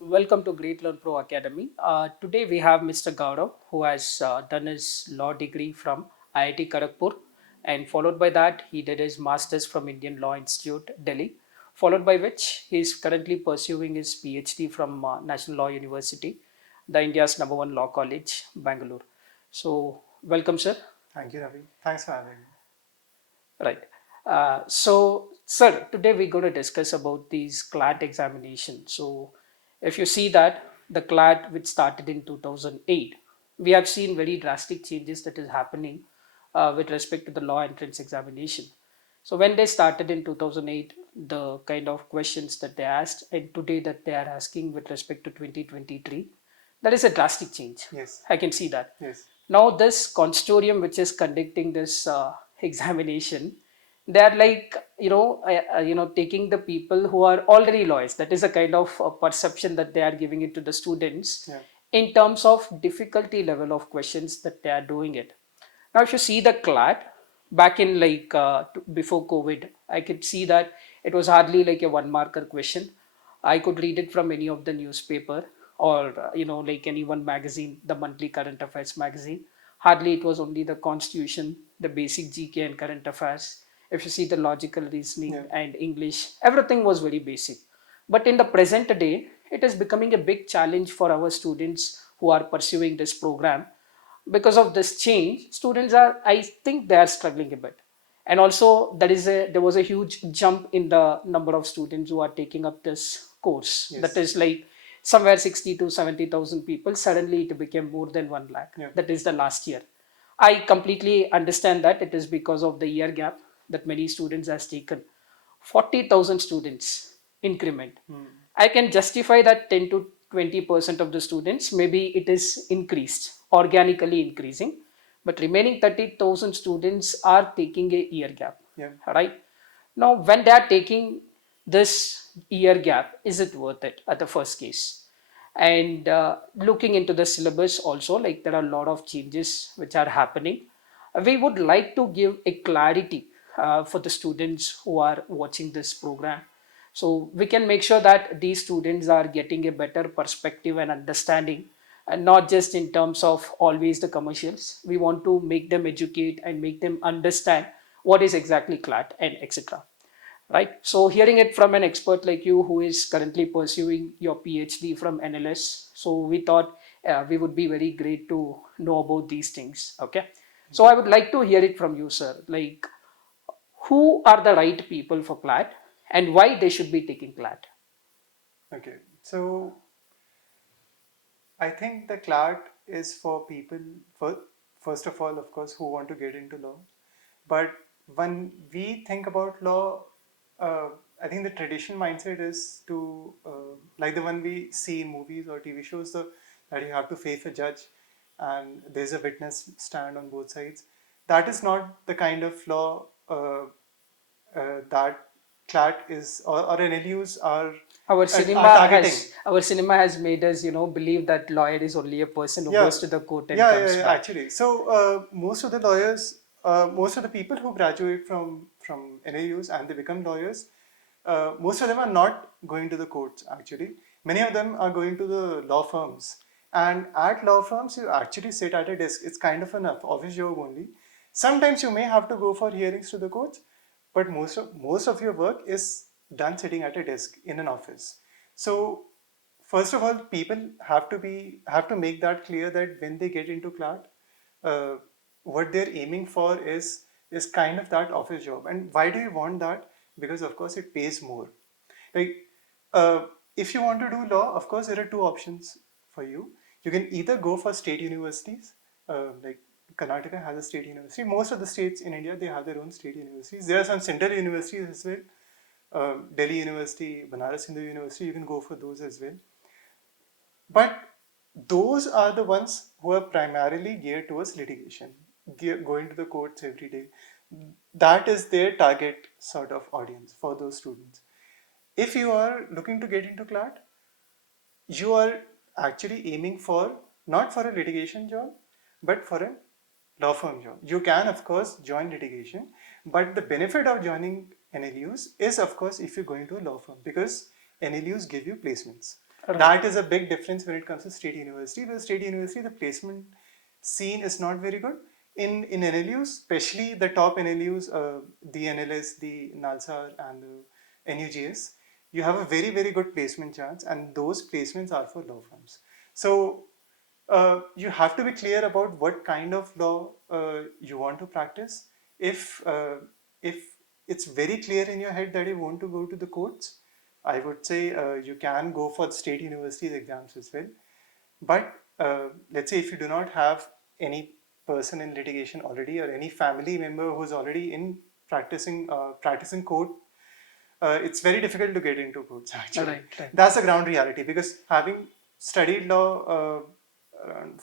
Welcome to Great Learn Pro Academy. Today we have Mr. Gaurav who has done his law degree from IIT Kharagpur, and followed by that he did his masters from Indian Law Institute, Delhi, followed by which he is currently pursuing his PhD from National Law University, the India's number one law college, Bangalore. So welcome, sir. Thank you, Ravi. Thanks for having me. Right. Sir, today we're going to discuss about these CLAT examination. So, if you see that the CLAT, which started in 2008, we have seen very drastic changes that is happening with respect to the law entrance examination. So, when they started in 2008, the kind of questions that they asked, and today that they are asking with respect to 2023, that is a drastic change. Yes, I can see that. yes, Now, this consortium which is conducting this examination, they are like taking the people who are already lawyers. That is a kind of perception that they are giving it to the students yeah, in terms of difficulty level of questions that they are doing it. Now, if you see the CLAT back in before COVID, I could see that it was hardly like a one marker question. I could read it from any of the newspaper or like any one magazine, the monthly current affairs magazine. Hardly it was only the constitution, the basic GK and current affairs. If you see the logical reasoning yeah, and English, everything was very basic. But in the present day, it is becoming a big challenge for our students who are pursuing this program. Because of this change, students are, I think, they are struggling a bit. And also there was a huge jump in the number of students who are taking up this course. That yes, is like somewhere 60 to 70,000 people. Suddenly it became more than 1 lakh. yeah, That is the last year. I completely understand that it is because of the year gap that many students has taken. 40,000 students increment. hmm, I can justify that 10 to 20% of the students, maybe it is increased, organically increasing, but remaining 30,000 students are taking a year gap, yeah, right? Now, when they are taking this year gap, is it worth it at the first case? And looking into the syllabus also, like there are a lot of changes which are happening. We would like to give a clarity for the students who are watching this program, so we can make sure that these students are getting a better perspective and understanding, and not just in terms of always the commercials. We want to make them educate and make them understand what is exactly CLAT and etc. Right? So hearing it from an expert like you who is currently pursuing your PhD from NLS, so we thought we would be very great to know about these things. Okay. thank So you. I would like to hear it from you, sir. Like, who are the right people for CLAT and why they should be taking CLAT? Okay, so I think the CLAT is for people, first of all, of course, who want to get into law. But when we think about law, uh, I think the traditional mindset is to, like the one we see in movies or TV shows, that you have to face a judge and there's a witness stand on both sides. That is not the kind of law that CLAT is, or NLUs are targeting. Our cinema has made us, believe that lawyer is only a person who Yeah, goes to the court and yeah, comes yeah, back. actually. So most of the lawyers, most of the people who graduate from NAUs and they become lawyers, most of them are not going to the courts. Actually, many of them are going to the law firms. And at law firms, you actually sit at a desk. It's kind of an office job only. Sometimes you may have to go for hearings to the courts, but most of your work is done sitting at a desk in an office. So first of all, people have to make that clear that when they get into CLAT, uh, what they're aiming for is kind of that office job. And why do you want that? Because of course it pays more. Like, if you want to do law, of course there are two options for you. You can either go for state universities, like Karnataka has a state university. Most of the states in India, they have their own state universities. There are some central universities as well. Delhi University, Banaras Hindu University, you can go for those as well. But those are the ones who are primarily geared towards litigation, going to the courts every day. That is their target sort of audience for those students. If you are looking to get into CLAT, you are actually aiming for not for a litigation job, but for a law firm job. You can, of course, join litigation, but the benefit of joining NLUs is, of course, if you're going to a law firm because NLUs give you placements. Right. That is a big difference when it comes to state university. With state university, the placement scene is not very good. In NLUs, especially the top NLUs, the NLS, the NALSA, and the NUGS, you have a very, very good placement chance, and those placements are for law firms. So you have to be clear about what kind of law you want to practice. If it's very clear in your head that you want to go to the courts, I would say you can go for the state universities exams as well. But let's say if you do not have any person in litigation already or any family member who's already in practicing court, it's very difficult to get into courts actually. Right. Right. That's the ground reality because having studied law around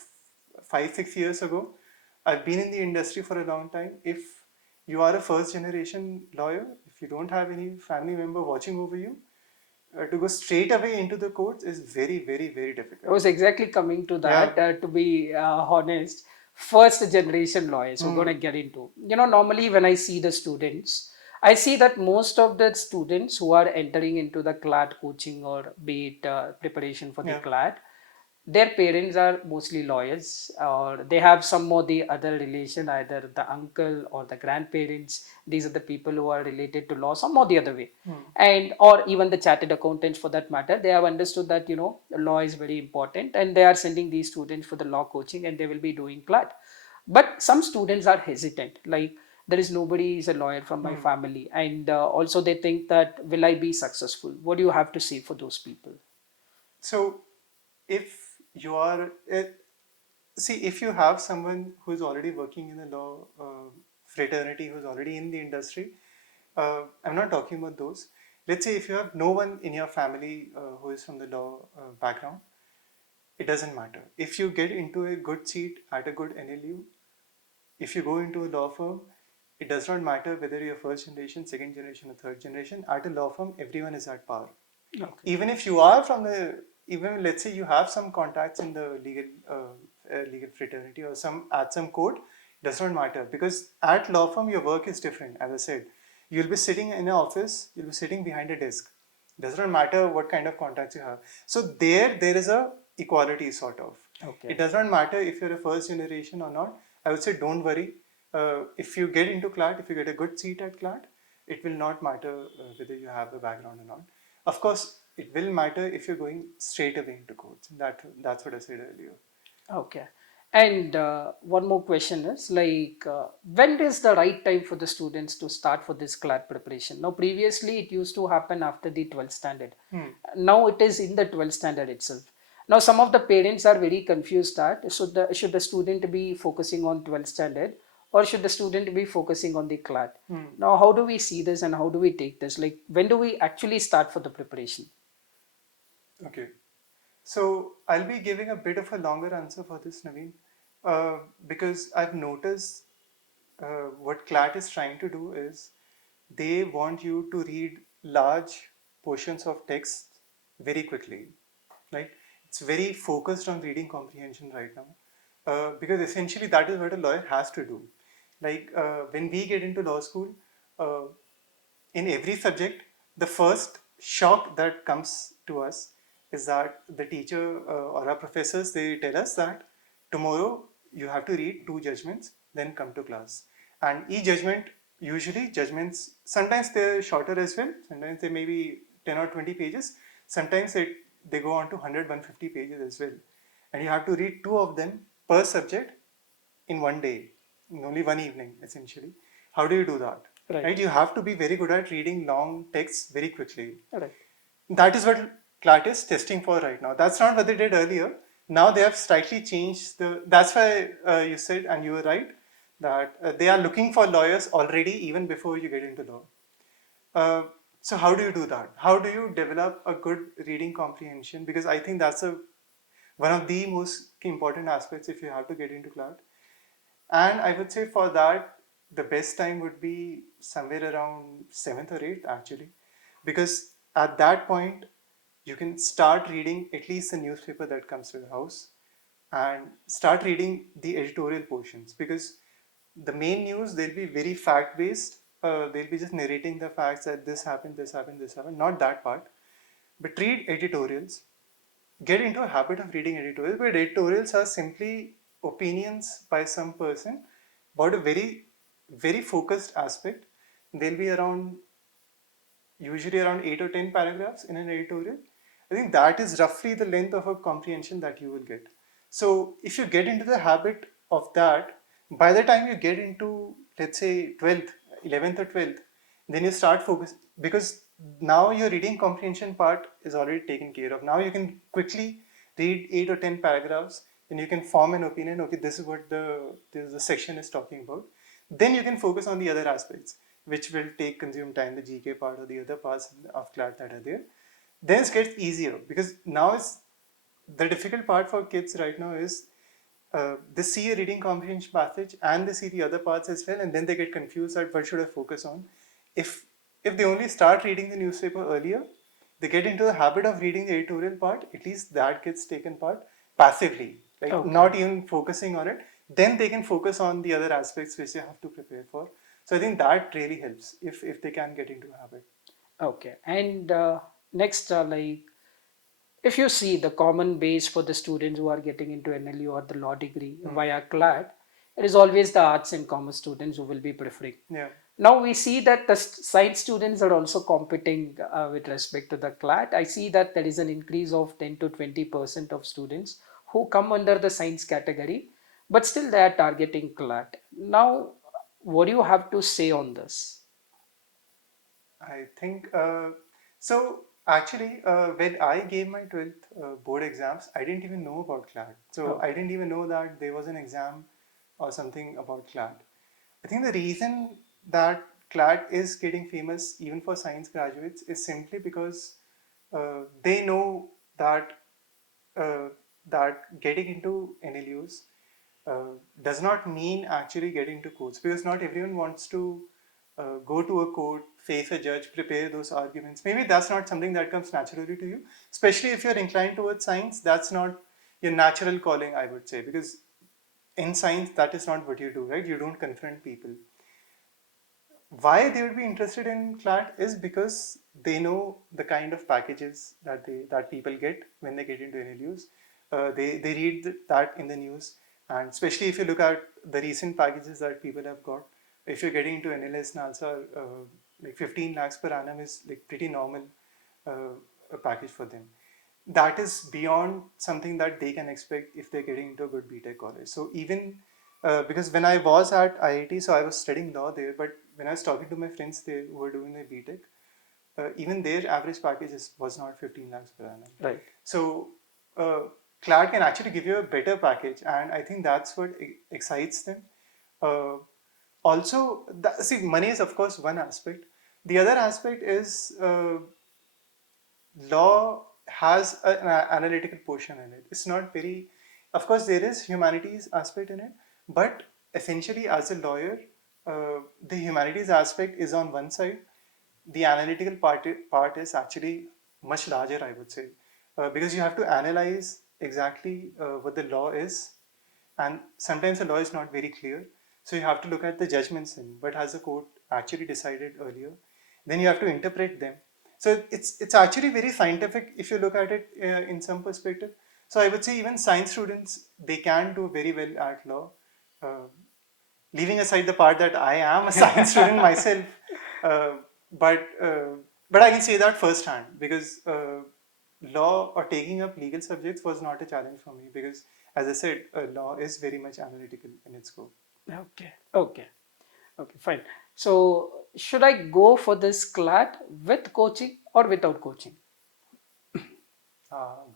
5-6 years ago, I've been in the industry for a long time. If you are a first generation lawyer, if you don't have any family member watching over you, to go straight away into the courts is very, very, very I difficult. was exactly coming to Yeah. that. To be honest, first generation lawyers we're going to Hmm. get into. Normally when I see the students, I see that most of the students who are entering into the CLAT coaching or be it preparation for the Yeah. CLAT, their parents are mostly lawyers, or they have some or the other relation, either the uncle or the grandparents. These are the people who are related to law some or the other way. Hmm. And or even the chartered accountants for that matter, they have understood that law is very important, and they are sending these students for the law coaching, and they will be doing CLAT. But some students are hesitant, like there is nobody is a lawyer from my Hmm. family, and also they think that will I be successful? What do you have to say for those people? So if you are see, if you have someone who is already working in the law fraternity, who's already in the industry, I'm not talking about those. Let's say if you have no one in your family who is from the law background, it doesn't matter. If you get into a good seat at a good NLU, if you go into a law firm, it does not matter whether you're first generation, second generation, or third generation. At a law firm, everyone is at par. Okay. Even if you are from the, even let's say you have some contacts in the legal fraternity or some at some court, does not matter because at law firm your work is different. As I said, you'll be sitting in an office, you'll be sitting behind a desk. Does not matter what kind of contacts you have. So there is a equality sort of. It Okay. does not matter if you're a first generation or not. I would say don't worry. If you get into CLAT, if you get a good seat at CLAT, it will not matter whether you have a background or not. Of course, it will matter if you're going straight away into courts. That's what I said earlier. Okay. And one more question is like, when is the right time for the students to start for this CLAT preparation? Now, previously it used to happen after the 12th standard. Hmm. Now it is in the 12th standard itself. Now, some of the parents are very confused that should the student be focusing on 12th standard, or should the student be focusing on the CLAT? Hmm. Now, how do we see this and how do we take this? Like, when do we actually start for the preparation? Okay. So I'll be giving a bit of a longer answer for this, Naveen, because I've noticed what CLAT is trying to do is they want you to read large portions of text very quickly, right? It's very focused on reading comprehension right now, because essentially that is what a lawyer has to do. Like when we get into law school, uh, in every subject, the first shock that comes to us is that the teacher or our professors they tell us that tomorrow you have to read 2 judgments, then come to class. And each judgment, usually judgments, sometimes they're shorter as well. Sometimes they may be 10 or 20 pages. Sometimes they go on to 100, 150 pages as well. And you have to read two of them per subject in one day, in only one evening, essentially. How do you do that? Right. Right? You have to be very good at reading long texts very quickly. Right. That is what CLAT is testing for right now. That's not what they did earlier. Now they have slightly changed the. That's why you said, and you were right, that they are looking for lawyers already even before you get into law. Uh, so how do you do that? How do you develop a good reading comprehension? Because I think that's one of the most important aspects if you have to get into CLAT. And I would say for that, the best time would be somewhere around seventh or eighth, actually, because at that point, you can start reading at least the newspaper that comes to your house and start reading the editorial portions because the main news they'll be very fact based. They'll be just narrating the facts that this happened, this happened, this happened, not that part, but read editorials. get into a habit of reading editorials, but editorials are simply opinions by some person about a very focused aspect. They'll be around usually around 8 or 10 paragraphs in an editorial. I think that is roughly the length of a comprehension that you will get. So if you get into the habit of that, by the time you get into, let's say, 12th, 11th or 12th, then you start focus because now your reading comprehension part is already taken care of. Now you can quickly read 8 or 10 paragraphs and you can form an opinion. Okay, this is what the section is talking about. Then you can focus on the other aspects, which will take consume time, the GK part or the other parts of CLAT that are there. Then it gets easier because now it's the difficult part for kids right now is they see a reading comprehension passage and they see the other parts as well, and then they get confused that what should I focus on. If if they only start reading the newspaper earlier, they get into the habit of reading the editorial part. At least that gets taken part passively, like Okay. not even focusing on it. Then they can focus on the other aspects which they have to prepare for. So I think that really helps if they can get into a habit. Okay. And next, like if you see the common base for the students who are getting into NLU or the law degree Hmm. via CLAT, it is always the arts and commerce students who will be preferring. Yeah. Now we see that the science students are also competing with respect to the CLAT. I see that there is an increase of 10 to 20% of students who come under the science category, but still they are targeting CLAT. Now, what do you have to say on this? I think so. Actually, when I gave my 12th board exams, I didn't even know about CLAT. So I Okay. didn't even know that there was an exam or something about CLAT. I think the reason that CLAT is getting famous even for science graduates is simply because they know that uh, that getting into NLUs does not mean actually getting to courts, because not everyone wants to go to a court, face a judge, prepare those arguments. Maybe that's not something that comes naturally to you, especially if you're inclined towards science. That's not your natural calling, I would say, because in science, that is not what you do, right? You don't confront people. Why they would be interested in CLAT is because they know the kind of packages that people get when they get into NLUs. They read that in the news, and especially if you look at the recent packages that people have got, if you're getting into NLS, NALSA, like 15 lakhs per annum is like pretty normal uh, a package for them. That is beyond something that they can expect if they're getting into a good BTech college. So even because when I was at IIT, so I was studying law there, but when I was talking to my friends there who were doing their BTech, even their average package was not 15 lakhs per annum. Right. So uh, CLAT can actually give you a better package, and I think that's what excites them. Uh, Also, see, money is of course one aspect. The other aspect is law has an analytical portion in it. It's not very, of course, there is humanities aspect in it, but essentially, as a lawyer, the humanities aspect is on one side. The analytical part is actually much larger, I would say, because you have to analyze exactly what the law is, and sometimes the law is not very clear. So you have to look at the judgments in what has the court actually decided earlier. Then you have to interpret them. So it's actually very scientific if you look at it in some perspective. So I would say even science students, they can do very well at law. Uh, Leaving aside the part that I am a science student myself, uh, but uh, but I can say that firsthand because law or taking up legal subjects was not a challenge for me because, as I said, law is very much analytical in its scope. Okay. Okay. Okay. Fine. So, should I go for this CLAT with coaching or without coaching?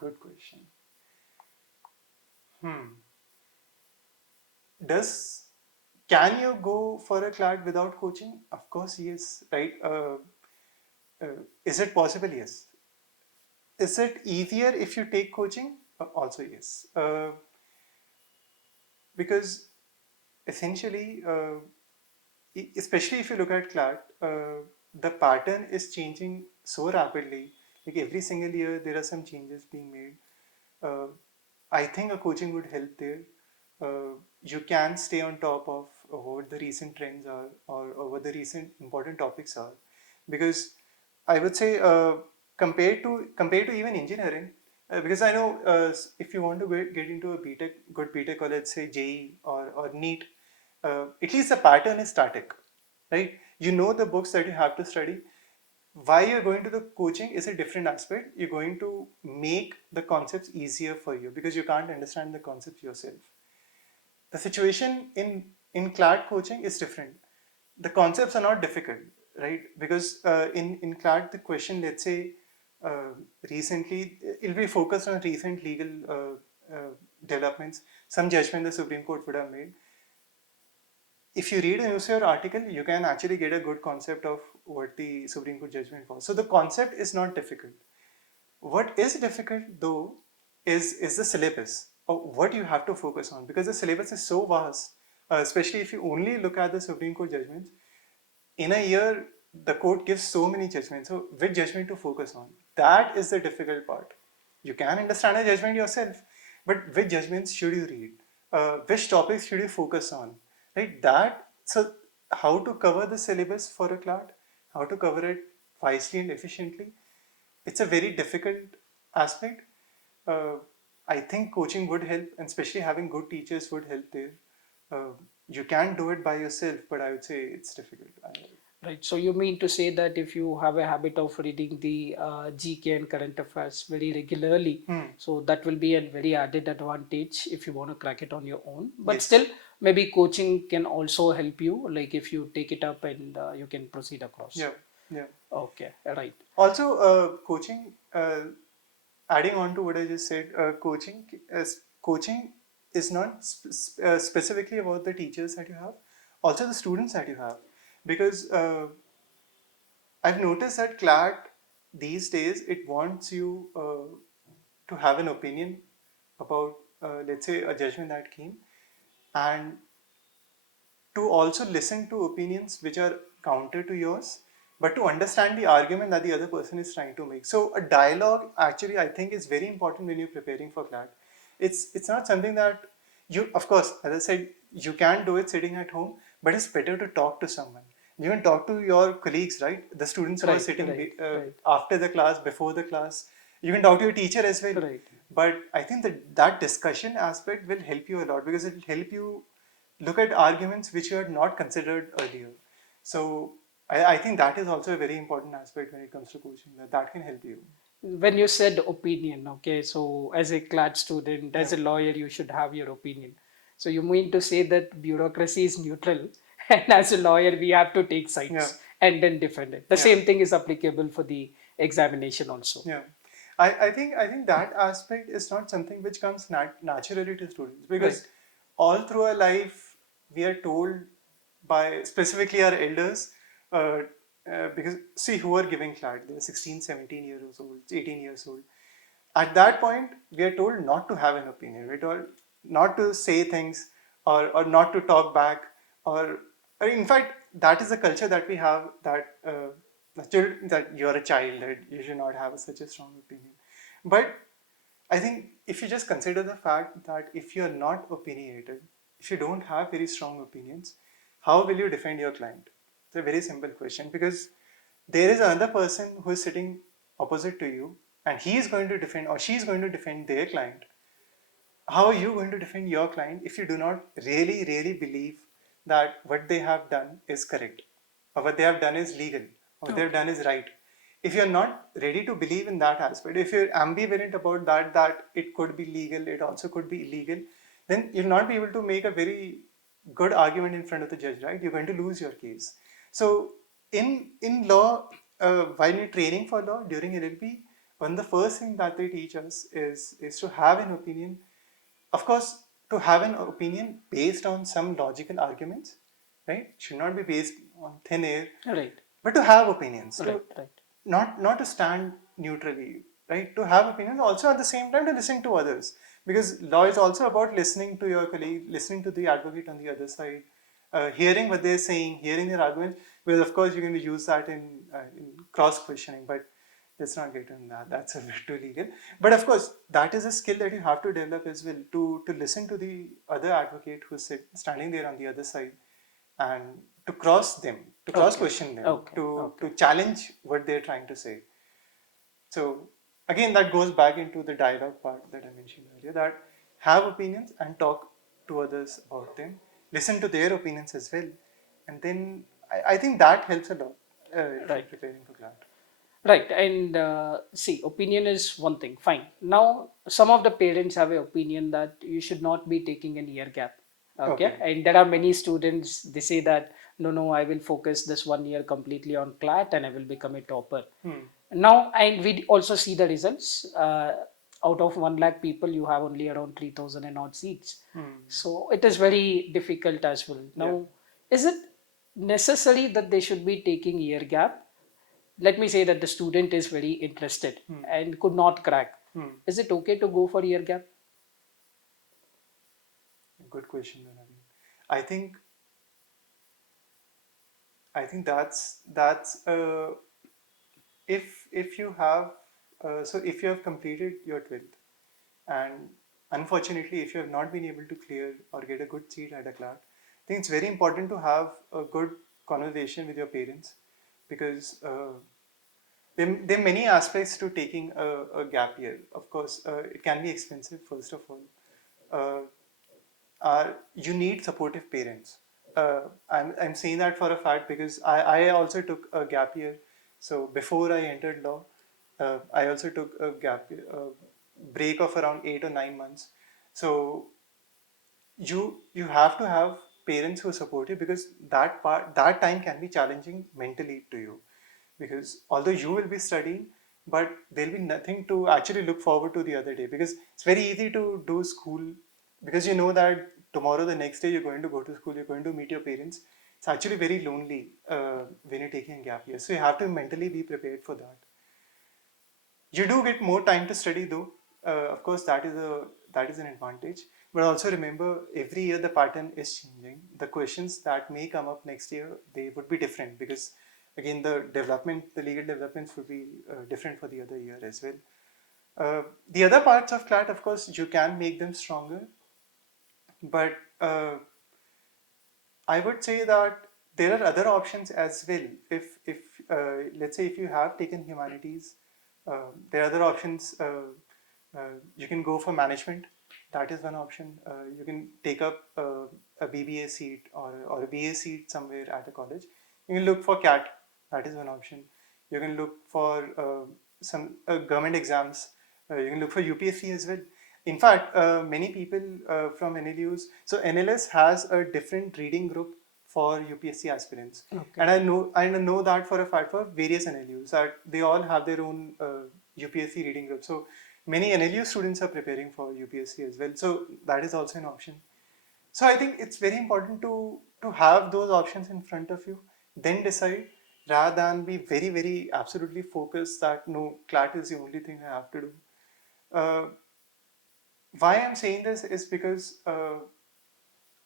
Good question. Hmm. Does Can you go for a CLAT without coaching? Of course, yes. Right? Is it possible? Yes. Is it easier if you take coaching? Also, yes. Because essentially, especially if you look at CLAT, the pattern is changing so rapidly. Like every single year, there are some changes being made. Uh, I think a coaching would help there. You can stay on top of what the recent trends are or what the recent important topics are, because I would say compared to even engineering, Because I know if you want to get into a BTech, good BTech college, say JEE or NEET, at least the pattern is static, right? You know the books that you have to study. Why you're going to the coaching is a different aspect. You're going to make the concepts easier for you because you can't understand the concepts yourself. The situation in CLAT coaching is different. The concepts are not difficult, right? Because in CLAT, the question, let's say, uh, recently, it'll be focused on recent legal developments, some judgment the Supreme Court would have made. If you read a newspaper article, you can actually get a good concept of what the Supreme Court judgment was. So the concept is not difficult. What is difficult though is the syllabus or what you have to focus on, because the syllabus is so vast, especially if you only look at the Supreme Court judgments. In a year, the court gives so many judgments. So which judgment to focus on? That is the difficult part. You can understand a judgment yourself, but which judgments should you read? Which topics should you focus on? Right? That so how to cover the syllabus for a CLAT, how to cover it wisely and efficiently, it's a very difficult aspect. Uh, I think coaching would help, and especially having good teachers would help there. Uh, you can do it by yourself, but I would say it's difficult. Right. So you mean to say that if you have a habit of reading the GK and current affairs very regularly, Hmm. so that will be a very added advantage if you want to crack it on your own. But Yes. still, maybe coaching can also help you, like if you take it up and you can proceed across. Yeah. Yeah. Okay. Right. Also, coaching. Adding on to what I just said, coaching is not specifically about the teachers that you have, also the students that you have, because I've noticed that CLAT these days it wants you to have an opinion about, let's say, a judgment that came, and to also listen to opinions which are counter to yours, but to understand the argument that the other person is trying to make. So a dialogue actually I think is very important when you're preparing for CLAT. It's not something that you, of course, as I said, you can do it sitting at home, but it's better to talk to someone. You can talk to your colleagues, right? The students who are Right. sitting Right. Right. after the class, before the class. You can talk to your teacher as well. Right. But I think that discussion aspect will help you a lot because it will help you look at arguments which you had not considered earlier. So I think that is also a very important aspect when it comes to coaching, that can help you. When you said opinion, okay, so as a CLAT student, Yeah. as a lawyer, you should have your opinion. So you mean to say that bureaucracy is neutral, and as a lawyer, we have to take Yeah. sides and then defend it. The Yeah. same thing is applicable for the examination also. Yeah. I think that aspect is not something which comes naturally to students, because Right. all through our life we are told by specifically our elders, because see who are giving CLAT, they were 16, 17 years old, 18 years old. At that point we are told not to have an opinion, right? Or not to say things, or not to talk back, or in fact that is the culture that we have, that that you're a child, that you should not have such a strong opinion. But I think if you just consider the fact that if you're not opinionated, if you don't have very strong opinions, how will you defend your client? It's a very simple question, because there is another person who is sitting opposite to you, and he is going to defend, or she is going to defend their client. How are you going to defend your client if you do not really, really believe that what they have done is correct, or what they have done is legal, or what they have Okay. done is right? If you're not ready to believe in that aspect, if you're ambivalent about that it could be legal, it also could be illegal, then you'll not be able to make a very good argument in front of the judge, right? You're going to lose your case. So in law, while you're training for law during LLB, one of the first thing that they teach us is to have an opinion. Of course, to have an opinion based on some logical arguments, right? Should not be based on thin air, Right. but to have opinions, to Right. Right. not to stand neutrally, right? To have opinions, also at the same time to listen to others, because law is also about listening to your colleague, listening to the advocate on the other side, hearing what they're saying, hearing their arguments. Because of course you're going to use that in cross questioning, but let's not get into that. That's a bit too legal. But of course, that is a skill that you have to develop as well, to listen to the other advocate who's standing there on the other side, and to cross them, to cross Okay. question them, Okay. to Okay. challenge what they're trying to say. So again, that goes back into the dialogue part that I mentioned earlier, that have opinions and talk to others about them, listen to their opinions as well, and then I think that helps a lot if you're Right. preparing for CLAT. Right, and see, opinion is one thing. Fine. Now, some of the parents have an opinion that you should not be taking an year gap. Okay, Okay. and there are many students. They say that no, no, I will focus this 1 year completely on CLAT and I will become a topper. Hmm. Now, and we also see the results. Out of 1 lakh people, you have only around 3,000 and odd seats. Hmm. So it is very difficult as well. Yeah. Now, is it necessary that they should be taking year gap? Let me say that the student is very interested Hmm. and could not crack. Hmm. Is it okay to go for year gap? Good question, Naveen. I think that's if you have so if you have completed your 12th, and unfortunately if you have not been able to clear or get a good seat at a CLAT, I think it's very important to have a good conversation with your parents, because there are many aspects to taking a gap year. Of course, it can be expensive, first of all. Uh, you need supportive parents. I'm saying that for a fact because I also took a gap year. So before I entered law, I also took a gap year, a break of around 8 or 9 months. So you have to have parents who support you, because that time can be challenging mentally to you, because although you will be studying, but there'll be nothing to actually look forward to the other day, because it's very easy to do school, because you know that tomorrow, the next day, you're going to go to school, you're going to meet your parents. It's actually very lonely when you're taking a gap year, so you have to mentally be prepared for that. You do get more time to study, though. Of course, that is an advantage. But also remember, every year the pattern is changing. The questions that may come up next year, they would be different, because again, the legal developments would be different for the other year as well. The other parts of CLAT, of course, you can make them stronger, but I would say that there are other options as well. If let's say if you have taken humanities, there are other options. You can go for management. That is one option. You can take up a BBA seat, or a BA seat somewhere at a college. You can look for CAT. That is one option. You can look for some government exams. You can look for UPSC as well. In fact, many people from NLUs, so NLS has a different reading group for UPSC aspirants, Okay. and I know that for a fact for various NLUs that they all have their own UPSC reading group. So many NLU students are preparing for UPSC as well. So that is also an option. So I think it's very important to have those options in front of you, then decide, rather than be very very absolutely focused that no, CLAT is the only thing I have to do. Uh, why I'm saying this is because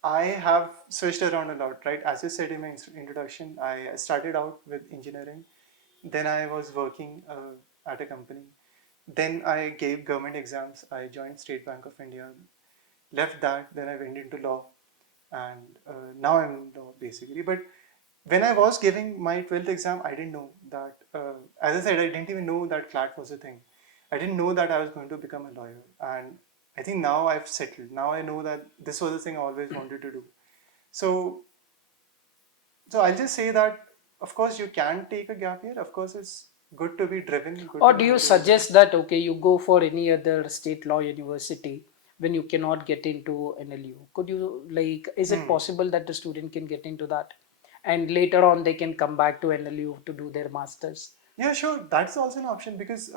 I have switched around a lot, right? As I said in my introduction, I started out with engineering, then I was working at a company, then I gave government exams. I joined State Bank of India, left that, then I went into law, and now I'm in law basically. But when I was giving my 12th exam, I didn't know that, as I said, I didn't even know that CLAT was a thing. I didn't know that I was going to become a lawyer. And I think now I've settled. Now I know that this was the thing I always wanted to do. So, so I'll just say that, of course, you can take a gap year. Of course, it's good to be driven, good Or to do be you motivated. suggest that okay, you go for any other state law university when you cannot get into NLU? Could you like, is it Hmm. possible that the student can get into that, and later on they can come back to NLU to do their masters? Yeah, sure. That's also an option, because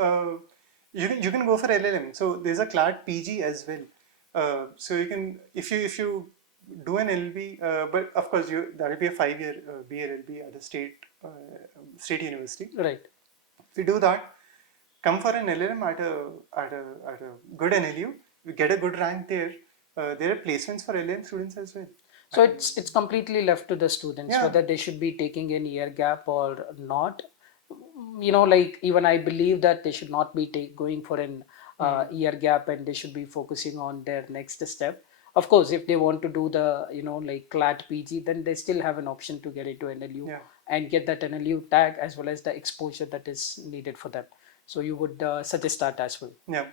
you can go for LLM. So there's a CLAT PG as well. So you can, if you do an LLB, but of course that will be a 5 year BLLB at a state university. Right. If you do that, come for an LLM at a good NLU, you get a good rank there. There are placements for LLM students as well. I So think, it's completely left to the students yeah. whether they should be taking an year gap or not. Like even I believe that they should not be going for an Hmm. year gap and they should be focusing on their next step. Of course, if they want to do the like CLAT PG, then they still have an option to get into NLU Yeah. and get that NLU tag as well as the exposure that is needed for them. So you would suggest that as well. Yeah.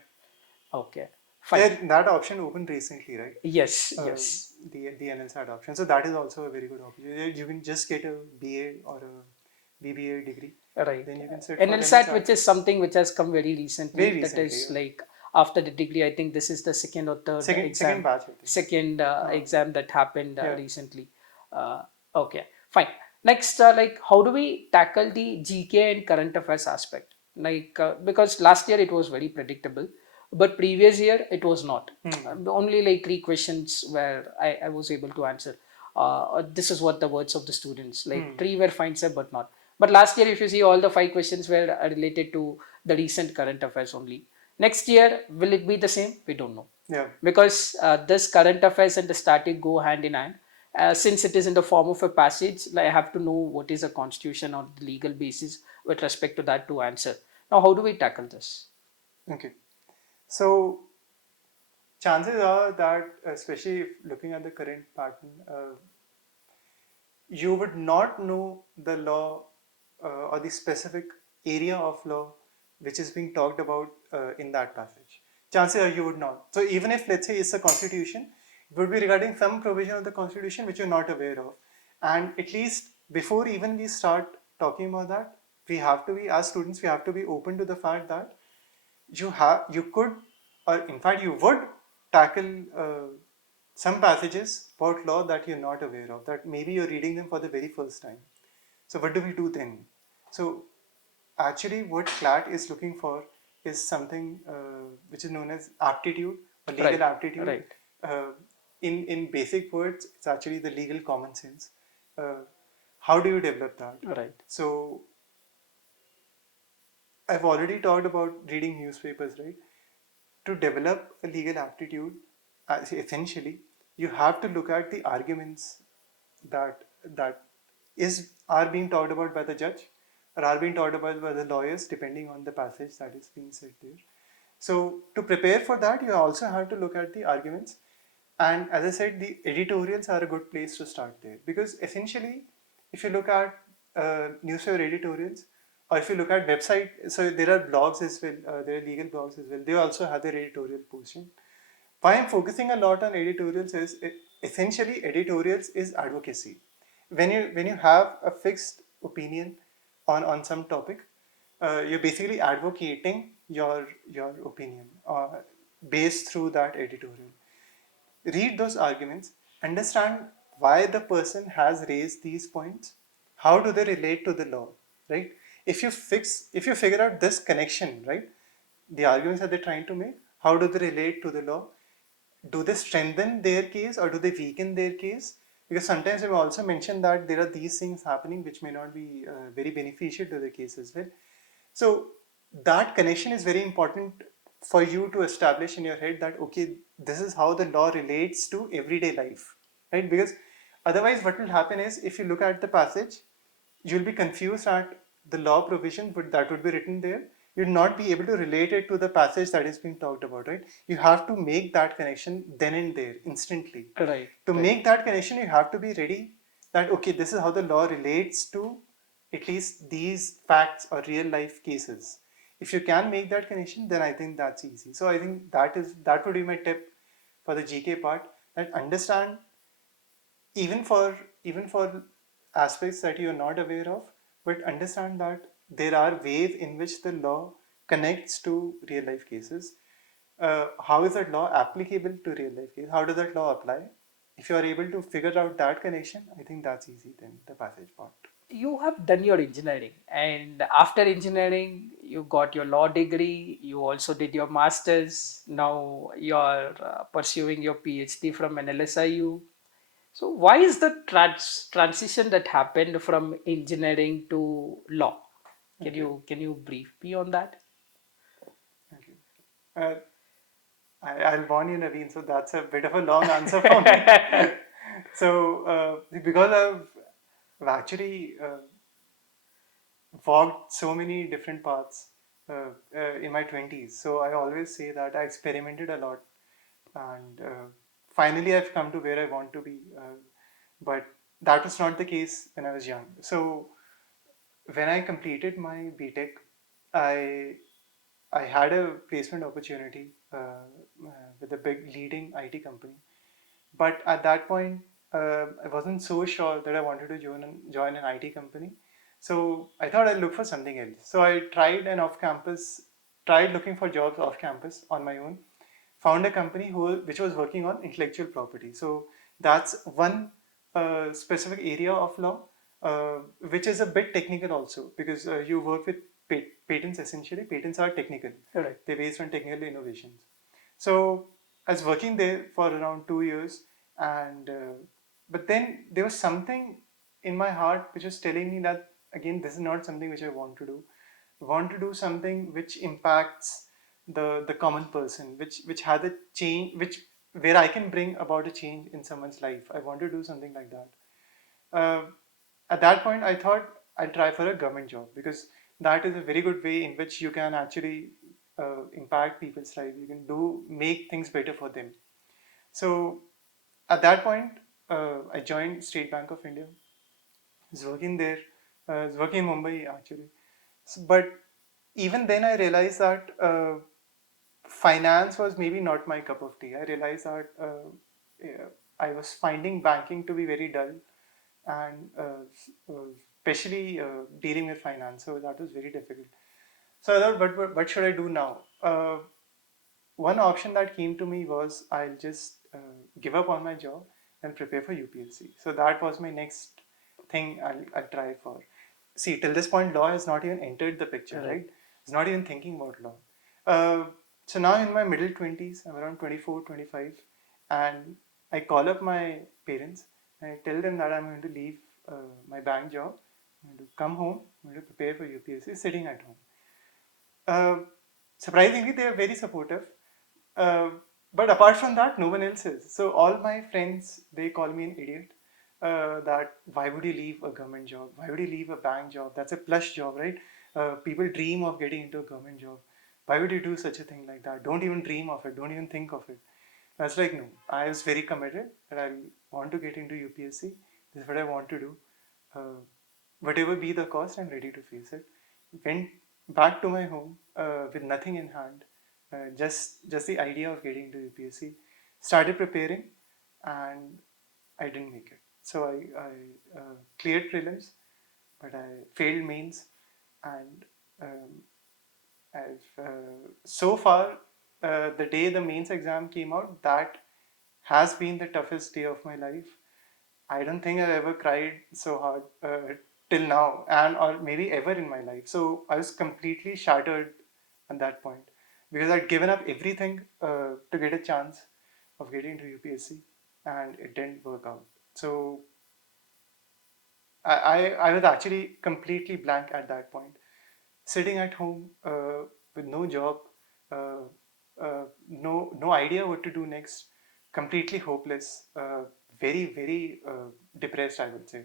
Okay, fine. That option opened recently, right? Yes, Uh, yes. the NLSAT option. So that is also a very good option. You can just get a BA or a BBA degree. Right. Then you can sit for NLSAT, NLSAT which is something which has come very recently. very That recently. is like after the degree, I think this is the second or third Second exam, batch, I think. second exam that happened Yeah. recently. Okay, fine. Next, like how do we tackle the GK and current affairs aspect? Like because last year it was very predictable, but previous year it was not. Only like three questions where I was able to answer. This is what the words of the students like three were fine sir, but not. But last year, if you see, all the five questions were related to the recent current affairs only. Next year, will it be the same? We don't know. Yeah. Because this current affairs and the static go hand in hand. Since it is in the form of a passage, I have to know what is a constitution or the legal basis with respect to that to answer. Now, how do we tackle this? Okay. So chances are that, especially if looking at the current pattern, you would not know the law or the specific area of law which is being talked about in that passage. Chances are you would not. So even if, let's say, it's a constitution, it would be regarding some provision of the constitution which you're not aware of. And at least before even we start talking about that, we have to be, as students, we have to be open to the fact that you could, or in fact you would tackle some passages about law that you're not aware of, that maybe you're reading them for the very first time. So what do we do then? So actually what CLAT is looking for is something which is known as aptitude or legal Right, aptitude. right, In basic words, it's actually the legal common sense. How do you develop that? right, So I've already talked about reading newspapers, right? To develop a legal aptitude, essentially, you have to look at the arguments that that are being talked about by the judge or are being talked about by the lawyers, depending on the passage that is being said there. So to prepare for that, you also have to look at the arguments. And as I said, the editorials are a good place to start there, because essentially, if you look at newspaper editorials, or if you look at website, so there are blogs as well, there are legal blogs as well. They also have their editorial posting. Why I'm focusing a lot on editorials is essentially editorials is advocacy. When you have a fixed opinion on some topic, you're basically advocating your opinion based through that editorial. Read those arguments, understand why the person has raised these points, how do they relate to the law, right? If you figure out this connection, right, the arguments that they're trying to make, how do they relate to the law, do they strengthen their case or do they weaken their case? Because sometimes we also mention that there are these things happening which may not be very beneficial to the case as well. So that connection is very important for you to establish in your head that, okay, this is how the law relates to everyday life, right? Because otherwise, what will happen is, if you look at the passage, you'll be confused at the law provision that would be written there. You'll not be able to relate it to the passage that is being talked about, right? You have to make that connection then and there, instantly. right, To right, make that connection, you have to be ready that, okay, this is how the law relates to at least these facts or real life cases. If you can make that connection, then I think that's easy. So I think that would be my tip for the GK part, that understand, even for aspects that you're not aware of, but understand that there are ways in which the law connects to real life cases. How is that law applicable to real life cases? How does that law apply? If you are able to figure out that connection, I think that's easy then, the passage part. you have done your engineering, and after engineering you got your law degree, you also did your masters, now you're pursuing your PhD from NLSIU. So why is the transition that happened from engineering to law? Can Okay. you brief me on that? Thank you. I'll warn you, Naveen, so that's a bit of a long answer for me. So, because I've actually walked so many different paths in my 20s, so I always say that I experimented a lot, and finally I've come to where I want to be. But that was not the case when I was young. So, when I completed my BTech, I I had a placement opportunity with a big leading IT company, but at that point, I wasn't so sure that I wanted to join an IT company. So I thought I'd look for something else. So I tried looking for jobs off campus on my own, found a company which was working on intellectual property. So that's one specific area of law, which is a bit technical also, because you work with patents essentially. Patents are technical, Right. they're based on technical innovations. So I was working there for around 2 years, and but then there was something in my heart which was telling me that again, this is not something which I want to do. I want to do something which impacts the common person, which has a change, which where I can bring about a change in someone's life. I want to do something like that. Uh, at that point, I thought I'd try for a government job, because that is a very good way in which you can actually impact people's life. You can make things better for them. So at that point, I joined State Bank of India. I was working there. I was working in Mumbai actually. But even then, I realized that finance was maybe not my cup of tea. I realized that yeah, I was finding banking to be very dull, and especially dealing with finance. So that was very difficult. So I thought, what should I do now? One option that came to me was I'll just give up on my job and prepare for UPSC. So that was my next thing I'll try for. See, till this point, law has not even entered the picture, right? It's not even thinking about law. Uh, so now in my middle 20s, I'm around 24, 25, and I call up my parents and I tell them that I'm going to leave my bank job. I'm going to come home, I'm going to prepare for UPSC sitting at home. Uh, Surprisingly, they are very supportive. Uh, but apart from that, no one else is. So all my friends, they call me an idiot. That why would you leave a government job? Why would you leave a bank job? That's a plush job, right? People dream of getting into a government job. Why would you do such a thing like that? Don't even dream of it. Don't even think of it. I was like, no. I was very committed that I want to get into UPSC. This is what I want to do. Uh, Whatever be the cost, I'm ready to face it. Went back to my home with nothing in hand, just the idea of getting to UPSC. Started preparing, and I didn't make it. So I cleared prelims, but I failed mains, and um, so far the day the mains exam came out, that has been the toughest day of my life. I don't think I've ever cried so hard till now, and or maybe ever in my life. So I was completely shattered at that point, because I'd given up everything to get a chance of getting into UPSC, and it didn't work out. So I was actually completely blank at that point, sitting at home with no job, uh, no idea what to do next, completely hopeless, very depressed, I would say.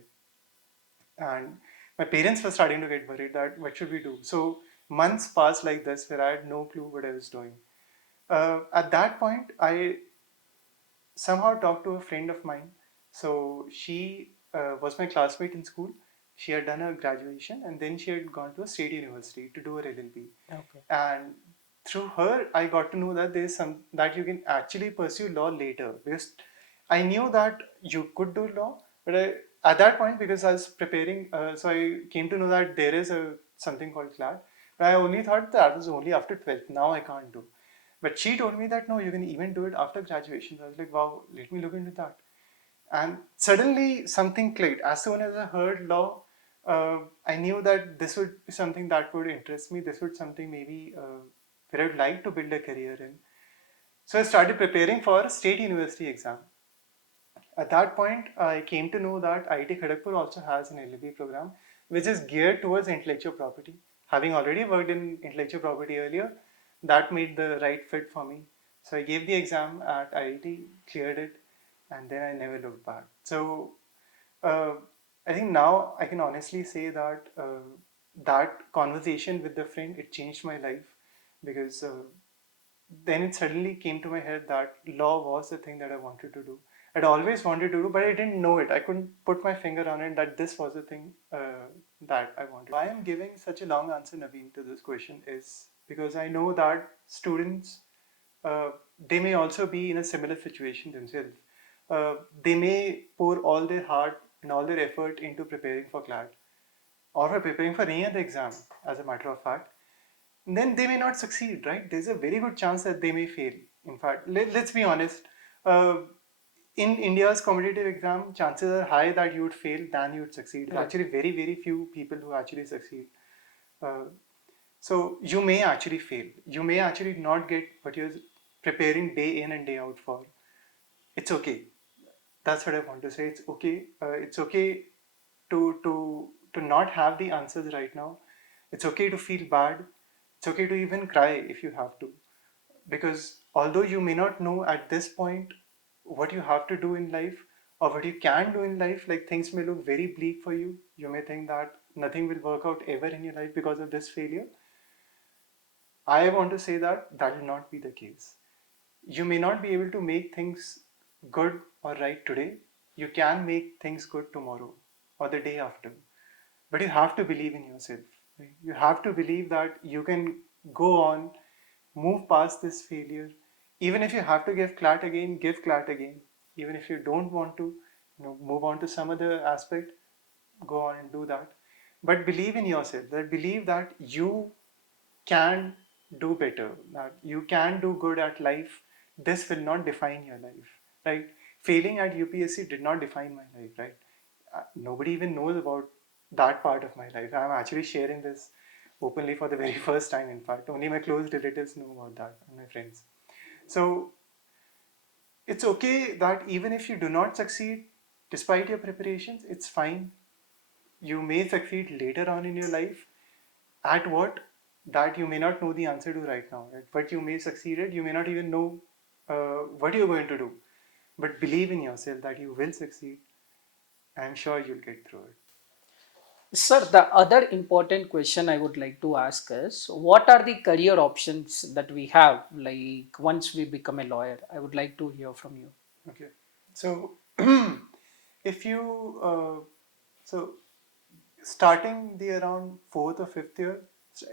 And my parents were starting to get worried that what should we do. So months passed like this where I had no clue what I was doing. At that point, I somehow talked to a friend of mine. So she was my classmate in school. She had done her graduation, and then she had gone to a state university to do her LLB. Okay. And through her, I got to know that there is some that you can actually pursue law later, because I knew that you could do law, but at that point, because I was preparing, so I came to know that there is a something called CLAT. But I only thought that was only after 12th. Now I can't do. But she told me that no, you can even do it after graduation. So I was like, wow, let me look into that. And suddenly something clicked. As soon as I heard law, I knew that this would be something that would interest me. This would something maybe where I would like to build a career in. So I started preparing for a state university exam. At that point, I came to know that IIT Kharagpur also has an LLB program which is geared towards intellectual property. Having already worked in intellectual property earlier, that made the right fit for me. So I gave the exam at IIT, cleared it, and then I never looked back. So uh, I think now I can honestly say that that conversation with the friend, it changed my life, because then it suddenly came to my head that law was the thing that I wanted to do. I'd always wanted to do, but I didn't know it. I couldn't put my finger on it that this was the thing that I wanted. Why I'm giving such a long answer, Naveen, to this question is because I know that students, uh, they may also be in a similar situation themselves. They may pour all their heart and all their effort into preparing for CLAT or for preparing for any other exam, as a matter of fact. Then they may not succeed, right? There's a very good chance that they may fail. In fact, let's be honest. Uh, in India's competitive exam, chances are high that you would fail than you would succeed. It's Right. actually very, very few people who actually succeed. Uh, so you may actually fail. You may actually not get what you're preparing day in and day out for. It's okay. That's what I want to say. It's okay. It's okay to not have the answers right now. It's okay to feel bad. It's okay to even cry if you have to, because although you may not know at this point what you have to do in life or what you can do in life, like things may look very bleak for you. You may think that nothing will work out ever in your life because of this failure. I want to say that that will not be the case. You may not be able to make things good or right today. You can make things good tomorrow or the day after. But you have to believe in yourself. Right? You have to believe that you can go on, move past this failure. Even if you have to give CLAT again, give CLAT again. Even if you don't want to, move on to some other aspect, go on and do that. But believe in yourself. That believe that you can do better, that you can do good at life. This will not define your life, right? Failing at UPSC did not define my life, right? Nobody even knows about that part of my life. I'm actually sharing this openly for the very first time. In fact, only my close relatives know about that and my friends. So it's okay that even if you do not succeed despite your preparations, it's fine. You may succeed later on in your life at what that you may not know the answer to right now, right? But you may succeed at, you may not even know what you're going to do, but believe in yourself that you will succeed. I'm sure you'll get through it. Sir, the other important question I would like to ask is what are the career options that we have like once we become a lawyer? I would like to hear from you. Okay, so if you so starting the around fourth or fifth year,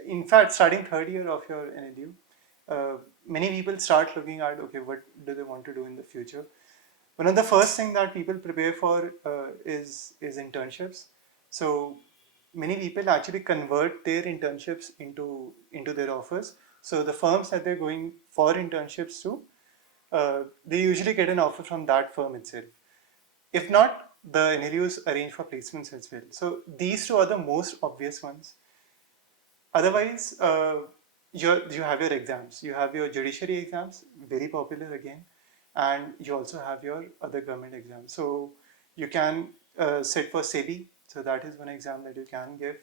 in fact starting third year of your NLU, many people start looking at, okay, what do they want to do in the future. One of the first thing that people prepare for is internships. So many people actually convert their internships into their offers. So the firms that they're going for internships to, they usually get an offer from that firm itself. If not, the NLUs arrange for placements as well. So these two are the most obvious ones. Otherwise, you have your exams. You have your judiciary exams, very popular again, and you also have your other government exams. So you can sit for SEBI. So that is one exam that you can give.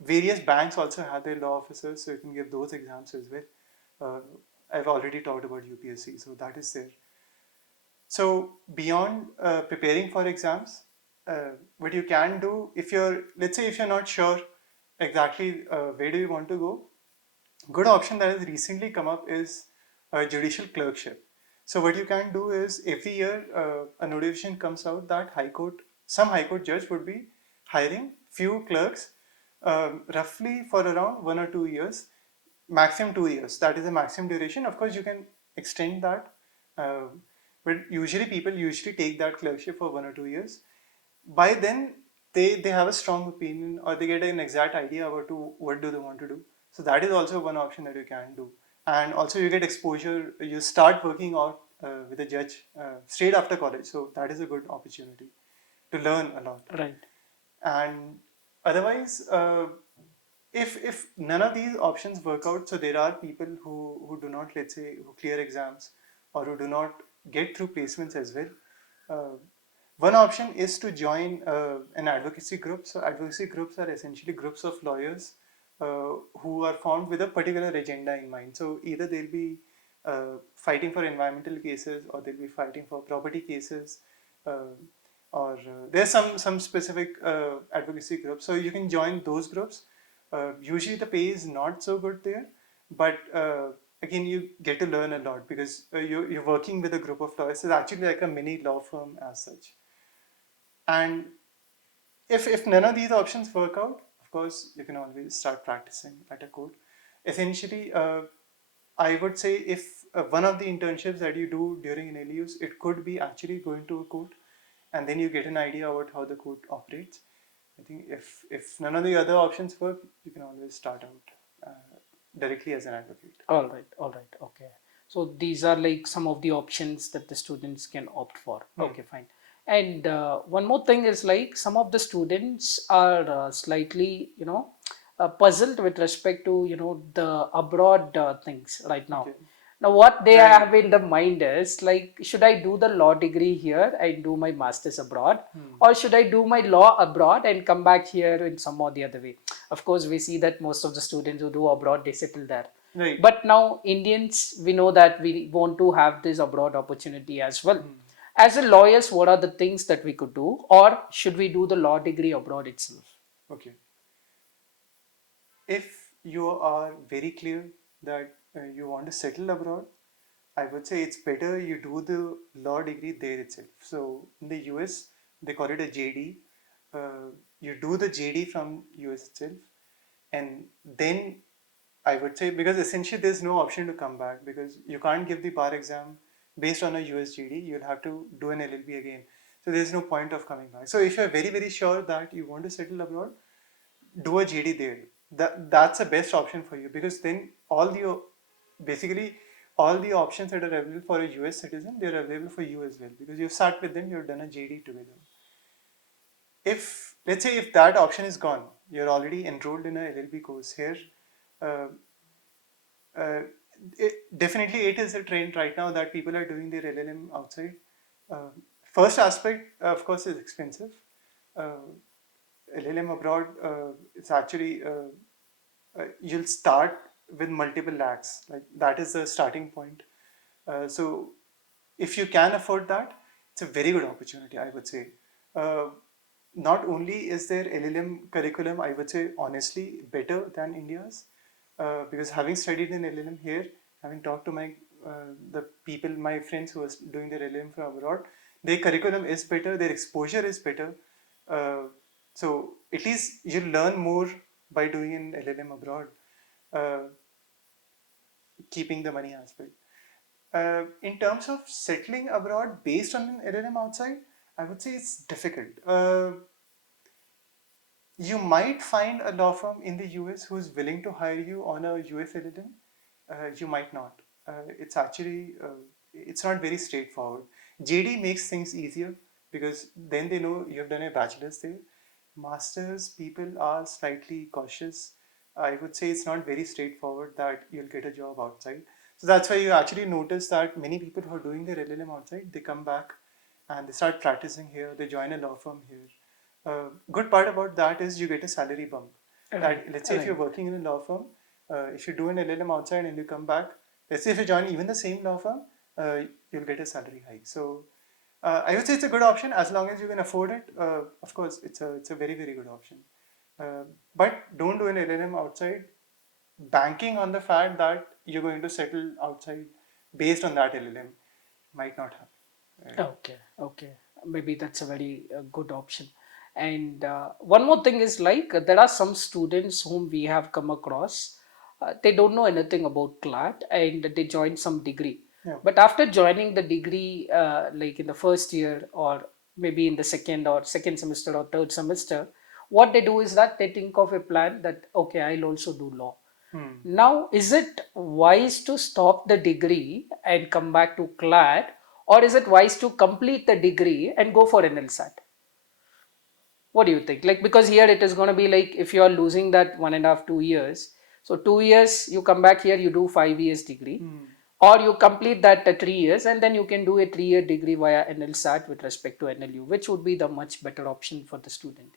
Various banks also have their law officers, so you can give those exams as well. Uh, I've already talked about UPSC, so that is there. So beyond preparing for exams, what you can do if you're, let's say, if you're not sure exactly where do you want to go, good option that has recently come up is a judicial clerkship. So what you can do is every year a notification comes out that some high court judge would be hiring few clerks, roughly for around 1 or 2 years, maximum 2 years. That is the maximum duration. Of course, you can extend that, uh, but usually people usually take that clerkship for 1 or 2 years. By then, they have a strong opinion or they get an exact idea about what do they want to do. So that is also one option that you can do. And also you get exposure. You start working out with a judge straight after college. So that is a good opportunity to learn a lot. Right. And otherwise, if none of these options work out, so there are people who do not, let's say, who clear exams or who do not get through placements as well. Uh, one option is to join an advocacy group. So advocacy groups are essentially groups of lawyers who are formed with a particular agenda in mind. So either they'll be fighting for environmental cases or they'll be fighting for property cases. Uh, or there's some specific advocacy groups, so you can join those groups. Usually the pay is not so good there, but again you get to learn a lot because you're working with a group of lawyers. It's actually like a mini law firm as such. And if none of these options work out, of course you can always start practicing at a court. essentially, I would say if one of the internships that you do during NLUs, it could be actually going to a court, and then you get an idea about how the court operates. I think if none of the other options work, you can always start out directly as an advocate. All right, okay. So these are like some of the options that the students can opt for. Hmm. Okay, fine. And one more thing is like some of the students are slightly, puzzled with respect to, the abroad things right now. Okay. Now, what they Right. have in the mind is like, should I do the law degree here and do my master's abroad, Hmm. or should I do my law abroad and come back here in some or the other way? Of course, we see that most of the students who do abroad, they settle there. Right. But now, Indians, we know that we want to have this abroad opportunity as well. Hmm. As a lawyers, what are the things that we could do, or should we do the law degree abroad itself? Okay. If you are very clear that you want to settle abroad, I would say it's better you do the law degree there itself. So in the US, they call it a JD. You do the JD from US itself, and then I would say, because essentially there's no option to come back, because you can't give the bar exam based on a US GD. You'll have to do an LLB again. So there's no point of coming back. So if you're very very sure that you want to settle abroad, do a GD there. That's the best option for you, because then basically all the options that are available for a US citizen, they're available for you as well, because you've sat with them, you've done a JD together. If let's say if that option is gone, you're already enrolled in a LLB course here. Uh, uh, Definitely it is a trend right now that people are doing their LLM outside. Uh, First aspect, of course, is expensive. Uh, LLM abroad, it's actually you'll start with multiple lakhs. Like that is the starting point. So if you can afford that, it's a very good opportunity, I would say. Uh, Not only is their LLM curriculum, I would say honestly better than India's, because having studied in LLM here, having talked to the people, my friends who are doing their LLM from abroad, their curriculum is better, their exposure is better. Uh, so at least you learn more by doing an LLM abroad, uh, keeping the money aspect. In terms of settling abroad based on an LLM outside, I would say it's difficult. You might find a law firm in the US who's willing to hire you on a US LLM. You might not. It's actually it's not very straightforward. JD makes things easier because then they know you've done a bachelor's there. Masters people are slightly cautious. I would say it's not very straightforward that you'll get a job outside. So that's why you actually notice that many people who are doing their LLM outside, they come back and they start practicing here. They join a law firm here. Good part about that is you get a salary bump. Right, That let's say if right. you're working in a law firm, if you do an LLM outside and you come back, let's say if you join even the same law firm, you'll get a salary hike. So I would say it's a good option as long as you can afford it. Of course, it's a very very good option. Uh, but don't do an LLM outside, banking on the fact that you're going to settle outside based on that LLM might not happen. Okay, okay. Maybe that's a very good option. And one more thing is like there are some students whom we have come across. They don't know anything about CLAT and they join some degree. Yeah. But after joining the degree, like in the first year or maybe in the second semester or third semester, what they do is that they think of a plan that okay, I'll also do law. Hmm. Now, is it wise to stop the degree and come back to CLAT, or is it wise to complete the degree and go for an LSAT? What do you think? Like, because here it is going to be like if you are losing that 1.5, 2 years. So, 2 years, you come back here, you do 5 years degree, Hmm. or you complete that 3 years and then you can do a 3-year degree via an LSAT with respect to NLU, which would be the much better option for the student.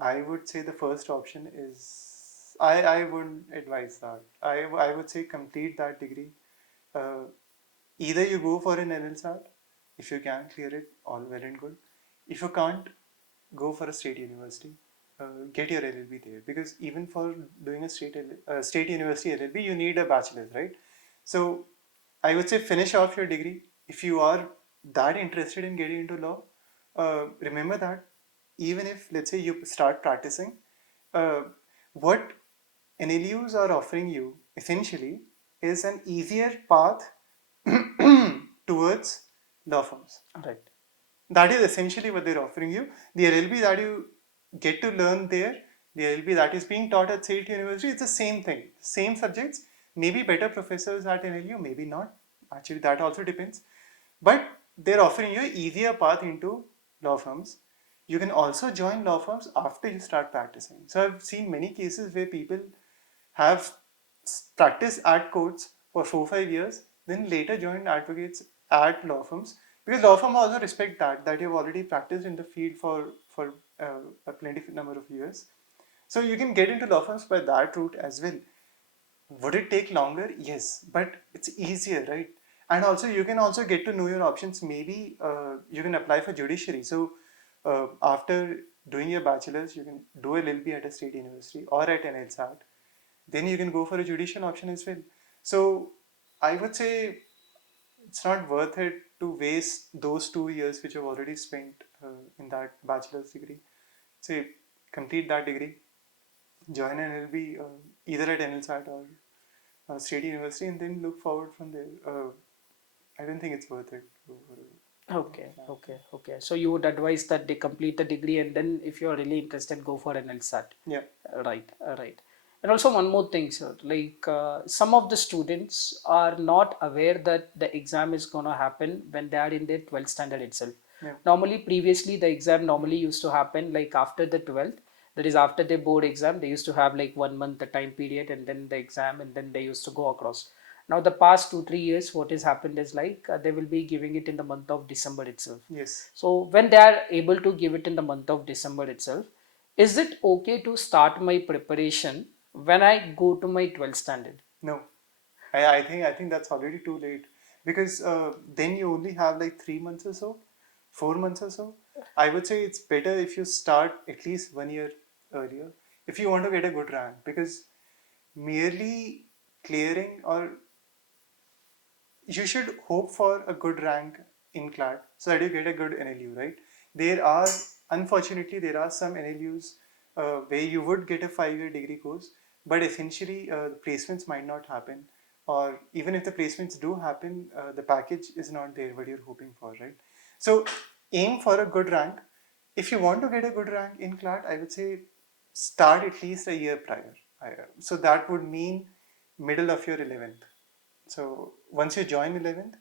I would say the first option is I wouldn't advise that. I would say complete that degree. Uh, Either you go for an LLSAT, if you can clear it, all well and good. If you can't, go for a state university. Get your LLB there, because even for doing a state university LLB, you need a bachelor's, right? So I would say finish off your degree. If you are that interested in getting into law, remember that even if let's say you start practicing, uh, what NLUs are offering you essentially is an easier path towards law firms. Right. That is essentially what they're offering you. The LLB that you get to learn there, the LLB that is being taught at CLT University, it's the same thing, same subjects, maybe better professors at NLU, maybe not. Actually, that also depends. But they're offering you an easier path into law firms. You can also join law firms after you start practicing. So I've seen many cases where people have practiced at courts for 4 5 years, then later joined advocates at law firms because law firm also respect that you've already practiced in the field for a plenty number of years. So you can get into law firms by that route as well. Would it take longer? Yes, but it's easier, right? And also you can also get to know your options. Maybe you can apply for judiciary. So after doing your bachelor's, you can do a LLB at a state university or at an LSAT, then you can go for a judicial option as well. So I would say it's not worth it to waste those 2 years which you've already spent in that bachelor's degree. Say, complete that degree, join an LLB either at NLSAT or State University, and then look forward from there. I don't think it's worth it. Okay, okay, okay. So you would advise that they complete the degree and then if you're really interested, go for an LSAT. Yeah. Right, right. And also one more thing, sir, like some of the students are not aware that the exam is going to happen when they are in their 12th standard itself. Yeah. Normally, previously, the exam normally used to happen like after the 12th, that is after the board exam, they used to have like 1 month the time period and then the exam and then they used to go across. Now, the past 2 3 years, what has happened is like they will be giving it in the month of December itself. Yes. So, when they are able to give it in the month of December itself, is it okay to start my preparation when I go to my 12th standard? No. I think that's already too late because then you only have like 3 months or so, 4 months or so. I would say it's better if you start at least 1 year earlier if you want to get a good rank because merely clearing or you should hope for a good rank in CLAT so that you get a good NLU, right? There are, unfortunately, there are some NLUs where you would get a 5 year degree course, but essentially placements might not happen. Or even if the placements do happen, the package is not there what you're hoping for, right? So aim for a good rank. If you want to get a good rank in CLAT, I would say start at least a year prior. So that would mean middle of your 11th. So once you join 11th,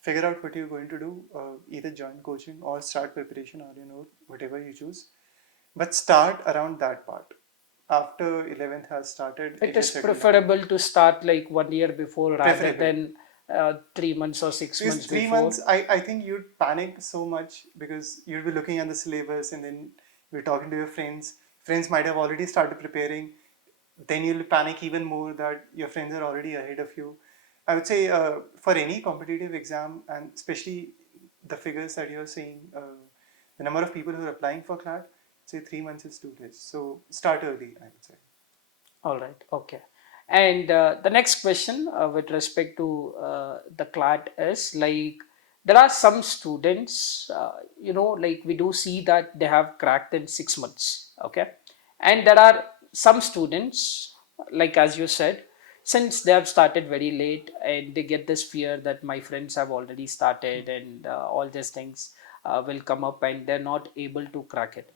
figure out what you're going to do. Either join coaching or start preparation, or whatever you choose. But start around that part. After 11th has started, It if you is settle down, preferable to start like 1 year before rather preferably. than 3 months or six Because months three before. months, I think you'd panic so much because you'd be looking at the syllabus and then you're talking to your friends. Friends might have already started preparing. Then you'll panic even more that your friends are already ahead of you. I would say for any competitive exam, and especially the figures that you're seeing, the number of people who are applying for CLAT, say 3 months is too less. So start early, I would say. All right, okay. And the next question with respect to the CLAT is like there are some students, like we do see that they have cracked in 6 months, okay? And there are some students, like as you said, since they have started very late and they get this fear that my friends have already started and all these things will come up and they're not able to crack it.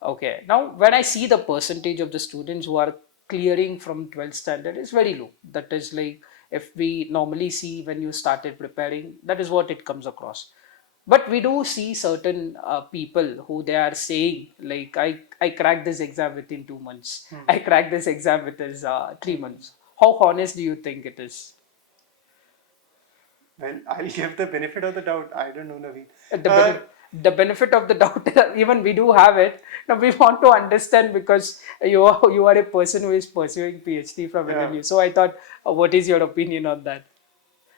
Okay, now when I see the percentage of the students who are clearing from 12th standard is very low. That is like if we normally see when you started preparing, that is what it comes across. But we do see certain people who they are saying like I cracked this exam within 2 months. Hmm. I cracked this exam within 3 months. Hmm. How honest do you think it is? Well, I'll give the benefit of the doubt. I don't know, Naveen. the Uh, benefit the benefit of the doubt even we do have it now. We want to understand because you are a person who is pursuing PhD from yeah, NLU, so I thought what is your opinion on that?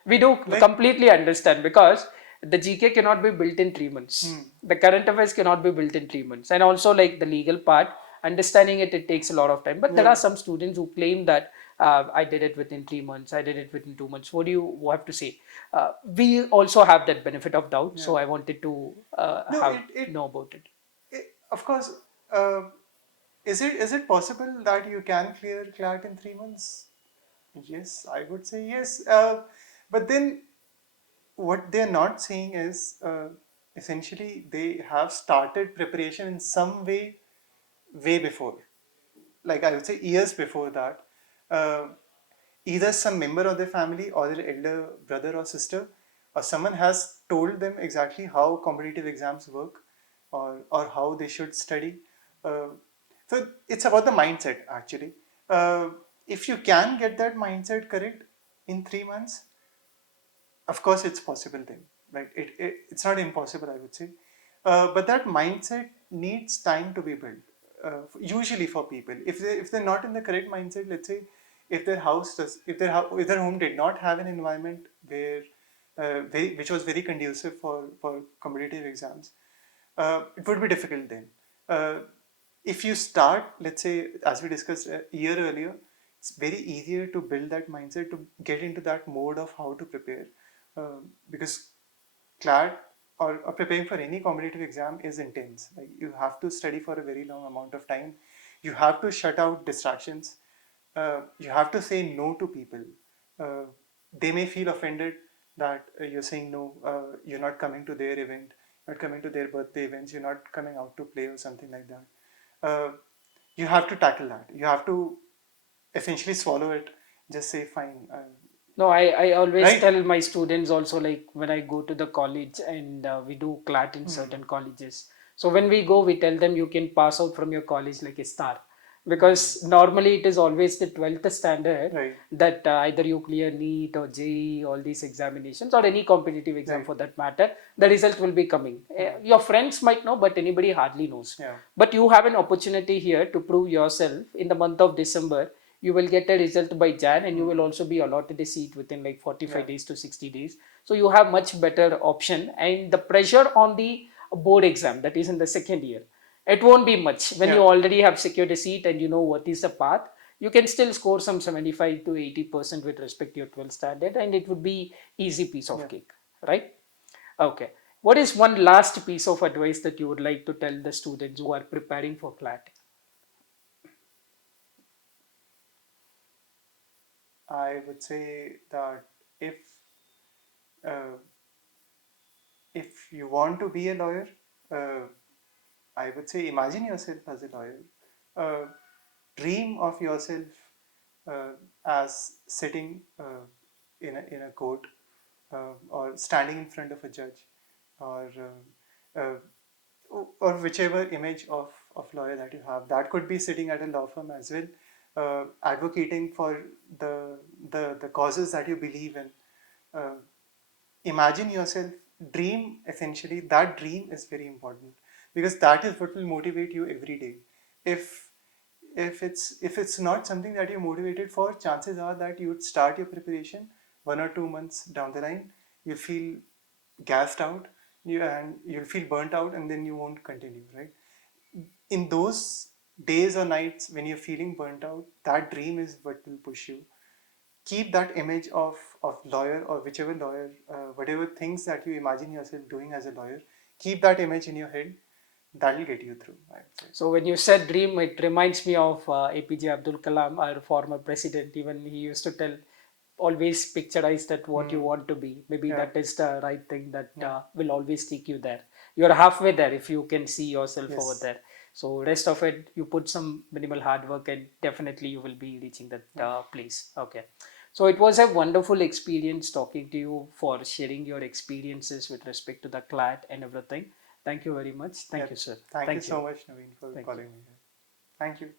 We do like, completely understand because the GK cannot be built in 3 months. hmm, The current affairs cannot be built in 3 months. And also, like the legal part, understanding it takes a lot of time. But there yeah. are some students who claim that I did it within 3 months, I did it within 2 months. What do you have to say? We also have that benefit of doubt. Yeah. So I wanted to No, have know about it. of course, uh, is it possible that you can clear CLAT in 3 months? Yes, I would say yes. But then what they're not saying is essentially they have started preparation in some way before, like I would say years before that. Uh, Either some member of their family or their elder brother or sister or someone has told them exactly how competitive exams work, or how they should study. Uh, so it's about the mindset actually. Uh, if you can get that mindset correct in 3 months, of course it's possible then, right? It's not impossible, I would say. But that mindset needs time to be built, usually for people. If they're not in the correct mindset, let's say if their house does if their home did not have an environment where which was very conducive for competitive exams, it would be difficult then. Uh, if you start, let's say, as we discussed a year earlier, it's very easier to build that mindset, to get into that mode of how to prepare. Because CLAT or preparing for any competitive exam is intense. Like you have to study for a very long amount of time. You have to shut out distractions. You have to say no to people. Uh, they may feel offended that you're saying no. You're not coming to their event, not coming to their birthday events. You're not coming out to play or something like that. You have to tackle that. You have to essentially swallow it. Just say fine. No, I always Right? tell my students also, like when I go to the college and we do CLAT in Hmm. certain colleges. So when we go, we tell them you can pass out from your college like a star. Hmm. Because normally it is always the 12th standard Right. that either you clear NEET or JEE, all these examinations, or any competitive exam Right. for that matter, the result will be coming. Hmm. Your friends might know, but anybody hardly knows. Yeah. But you have an opportunity here to prove yourself in the month of December. You will get a result by Jan, and you will Hmm. also be allotted a seat within like Yeah. 45 days to 60 days. So you have much better option, and the pressure on the board exam, that is in the second year, it won't be much when you Yeah. already have secured a seat and you know what is the path. You can still score some 75 to 80% with respect to your 12th standard, and it would be easy piece of Yeah. cake, right? Okay. What is one last piece of advice that you would like to tell the students who are preparing for CLAT? I would say that if uh, if you want to be a lawyer, uh, I would say imagine yourself as a lawyer. Uh, Dream of yourself uh, as sitting in a court, or standing in front of a judge, or or whichever image of lawyer that you have. That could be sitting at a law firm as well, advocating for the causes that you believe in. Uh, Imagine yourself, dream. Essentially, that dream is very important, because that is what will motivate you every day. If if it's if it's not something that you're motivated for, chances are that you would start your preparation 1 or 2 months down the line. You'll feel gassed out, and you'll feel burnt out, and then you won't continue, right? In those days or nights when you're feeling burnt out, that dream is what will push you. Keep that image of lawyer, or whichever lawyer, whatever things that you imagine yourself doing as a lawyer, keep that image in your head. That will get you through, I would say. So when you said dream, it reminds me of APJ Abdul Kalam, our former president. Even he used to tell, always picturize that what you Hmm. want to be. Maybe Yeah. that is the right thing that Yeah. will always take you there. You're halfway there if you can see yourself over Yes. there. So rest of it, you put some minimal hard work, and definitely you will be reaching that Yeah. place. Okay. So it was a wonderful experience talking to you, for sharing your experiences with respect to the CLAT and everything. Thank you very much. Yeah. Thank you, sir. Thank you Thank you. so much, Naveen, for Thank you. calling me here. Thank you.